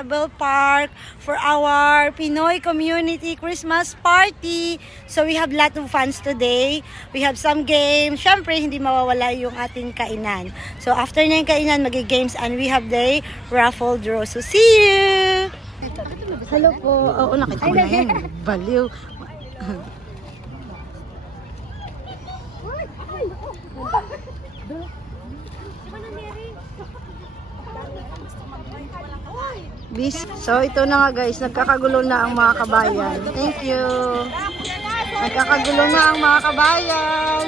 Isabel Park for our Pinoy community Christmas party. So we have a lot of fun today. We have some games. Syempre, hindi mawawala yung ating kainan. So after na yung kainan, magi-games and we have the raffle draw. So see you! Hello po. Oo, nakita ko na yan. Baliw. So ito na nga guys, nagkakagulo na ang mga kabayan. Thank you. Nagkakagulo na ang mga kabayan.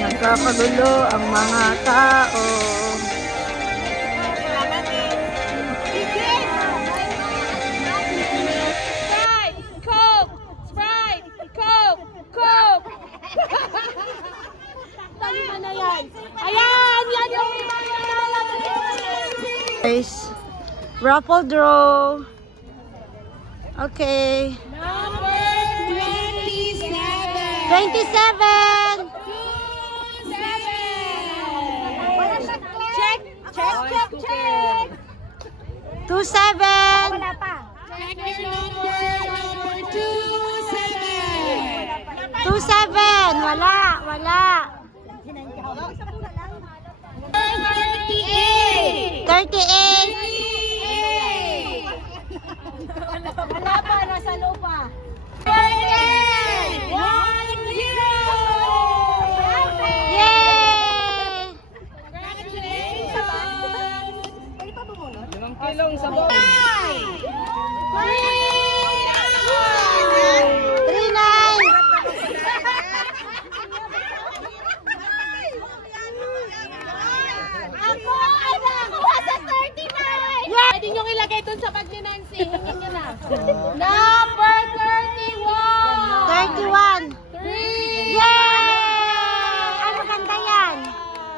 Nagkakagulo ang mga tao. Guys, raffle draw. Okay. Number 27. 27. Check. 27. Wala pa. Check your number 27. 27. Wala. 38. 38. Wala pa, nasa lupa. 38. 10. Yay! Congratulations. Limang kilong sabon. 39. Ako ay nakakuha sa 39. Pwede nyo ilagay dun sa bag ni Nancy. Hingin nyo na. Number 31. 31. Yay! Ay, maganda yan.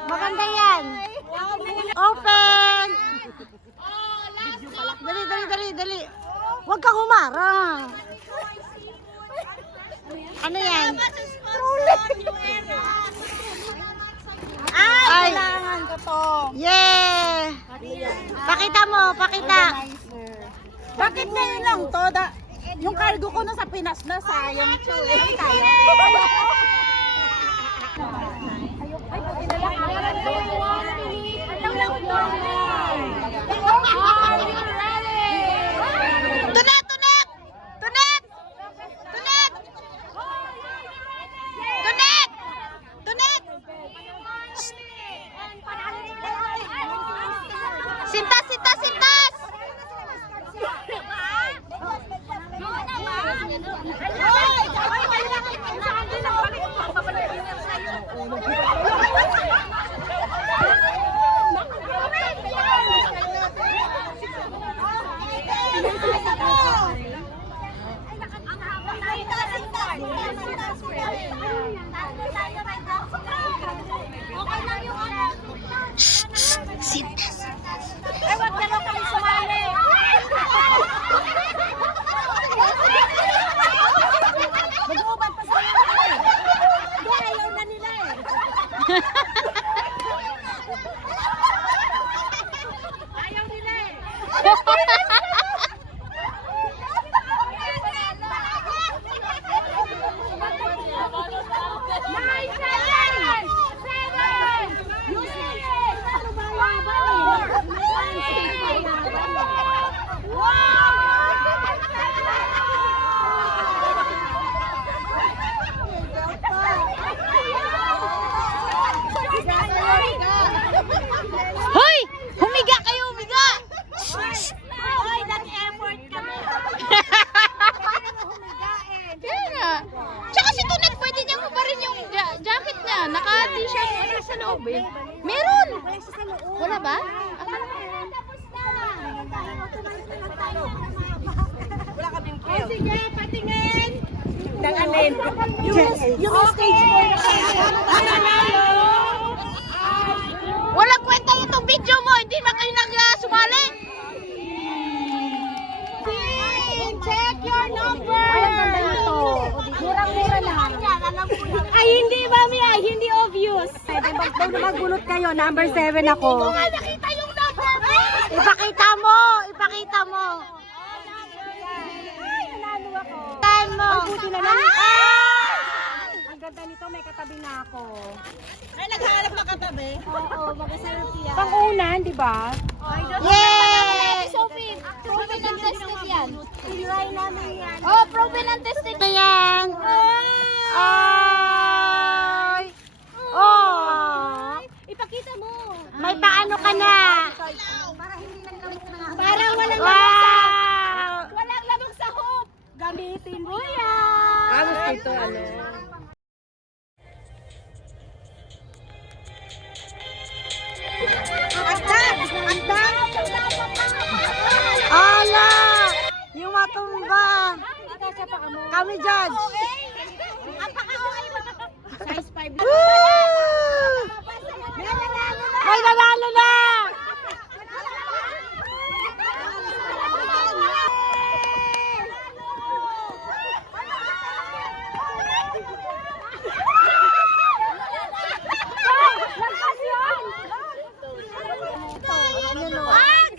Maganda yan. Open! Dali. Huwag kang humarang. Ano yan? Ay, Kailangan ko to. yeah! Pakita mo, pakita. Bakit ngayon lang to? Yung cargo ko na sa Pinas na sayang to eh. Tunet! Sintas! Ay, wag na lang kami sumali. Mag-uubad pa sila eh. Hindi, ayaw na nila eh. Ayaw nila eh. Nine, seven! Hoy! Humiga kayo, humiga! Hoy, nag-effort kami. Kaya nga. Tsaka si Tunet, pwede niyang hubarin yung jacket niya. Naka-t-shirt na sa loob eh. Meron! Wala ba? Wala kaming kill. Sige, patingin. Dangalin. Yung stage boy na Walang kwenta itong video mo. Hindi ba kayo nag-sumali? Check your number. Ay, ang ganda nito. Murang-mura lang. Alam ko na. Juice. Magbunot kayo, number 7 ako. Hindi ko nga nakita yung number mo. Ipakita mo, ipakita mo. Ay, nanalo ako. Tan mo. Ang buti na lang. Ang ganda nito, may katabi na ako. Ay, naghahanap na katabi. Oo, mag-sarap yan. Pang-unan, di ba? Yay! Sophie, proven and tested yan. Try namin yan. Oh, proven and tested. Ayan. Ay! Oh! Ipakita mo. May paano ka na? Parang walang Wow! walang lamok sa hoop. Gamitin mo yan. Amos dito, ano? Ala! Yung matumba. Kami judge. Size 5 Woo! May nanalo na!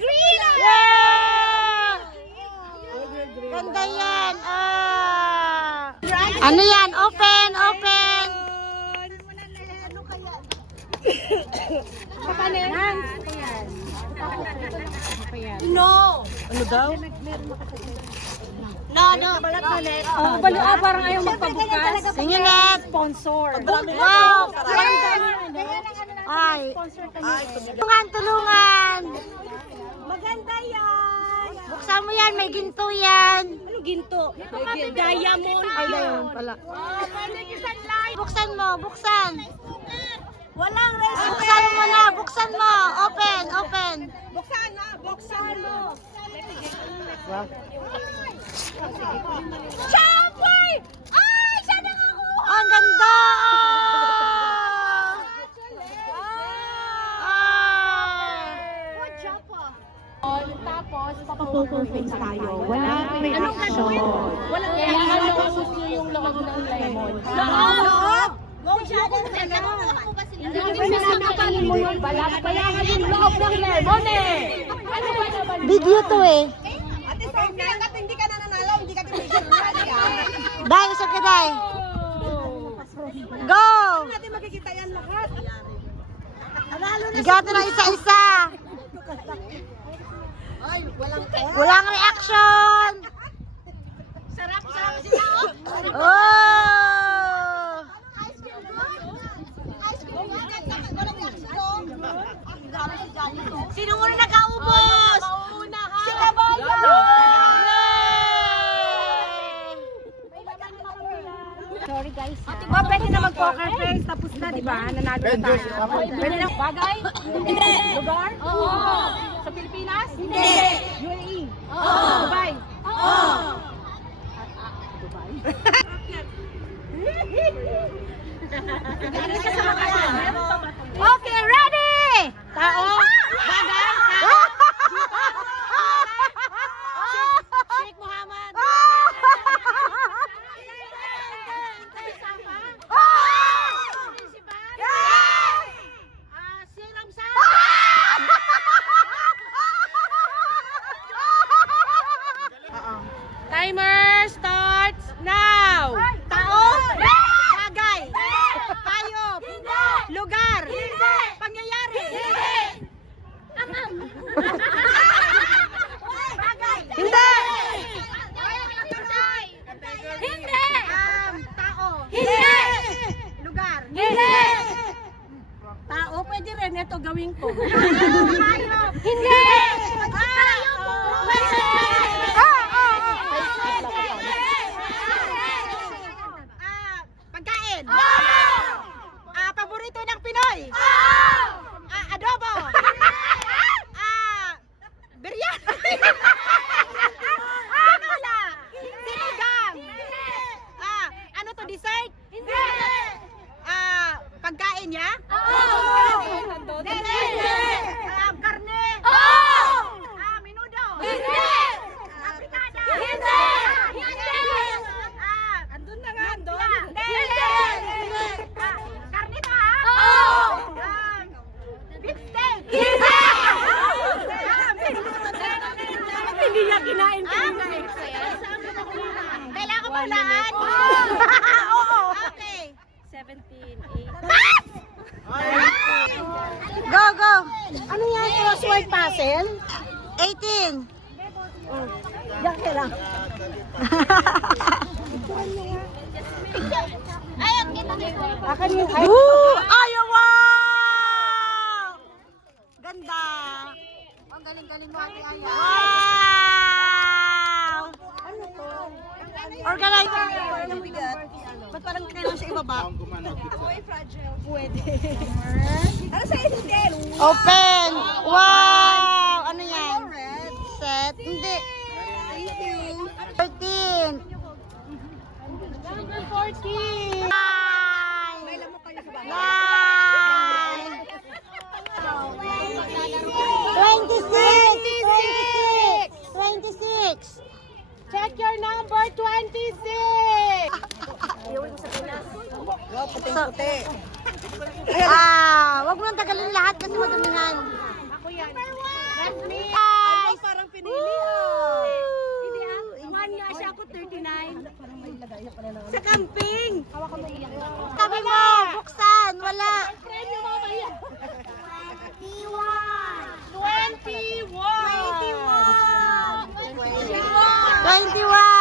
green! Yeah! Ganda yan. Ah. Ano yan? Open, open. No! Ano daw? No, no. Parang ayaw magpabukas. Sige net. Sponsor. Wow! Ay. Tulungan, tulungan. Maganda yan. Buksan mo yan, may ginto yan. Ano ginto? Diamond. Ay, dayon pala. Buksan mo, buksan. Walang rest. Buksan mo na, buksan mo. Open, open. Buksan na. Buksan mo. Shampoo! Ay! Siya nakakuha! Ang ganda! Good job po. Tapos, papapupunta tayo. Walang reaction. Walang reaction. Yung loob ng lemon. Loob! Masyadong mo yung balat. Balangan yung loob ng lemon eh. Ano ba naman? Video to eh. Ate Sophie, hanggat hindi ka nananalo, hindi ka tinigil. Dai, usap ka dai. Go! Natin makikita yan lahat. Igato na isa-isa. Walang reaction. Sarap sila. Oh! Sino muna nakaubos? Sila ba yun? Sorry guys. Oh, pwede na mag-poker face. Tapos na, di ba? Nanalo na tayo. Pwede na bagay? Hindi. Lugar? Oo. Sa Pilipinas? Hindi. UAE? Oo. Dubai? Oo. Okay, ready! Tao? Bagay? Sheikh Muhammad? Si Ramsan? Timer starts now! Tao? Bagay? Hayop? Lugar? Pangyayari? Bagay? Hindi! Hindi! Tao? Hindi! Lugar? Hindi! Tao, pwede rin. Ito gawin ko. Hayop! Hindi! Pagkain! Paborito ng Pinoy! Adobo! Biryani! Tinola! Sinigang! Ano to, dessert? Hindi! Pagkain niya? Hindi! Karne? Minudo? Hindi! Afritada? Hindi! Andun na nga, andun? Hindi! Karne to ha? Ano yan? Crossword puzzle? 18. Diyan ka lang. Akan yung... Woo! Ay, wow! Ganda. Ang galing-galing mo, Ate Aya. Wow! Ano to? Organize. Ba't parang kailangan siya ibaba? Pwede. Ano sa edit? Open. Wow! Ano yan? Set. Hindi. Thank you. 13. Number 14. 9. 26. Check your number 26. Wag mo nang tagalin lahat kasi madumihan. Ako yan. That's me. Guys, Parang pinili. Hindi ah. 1 nga siya ako 39. Sa camping. sabi mo, buksan, wala. Premyo mamaya. 21. 21. 21.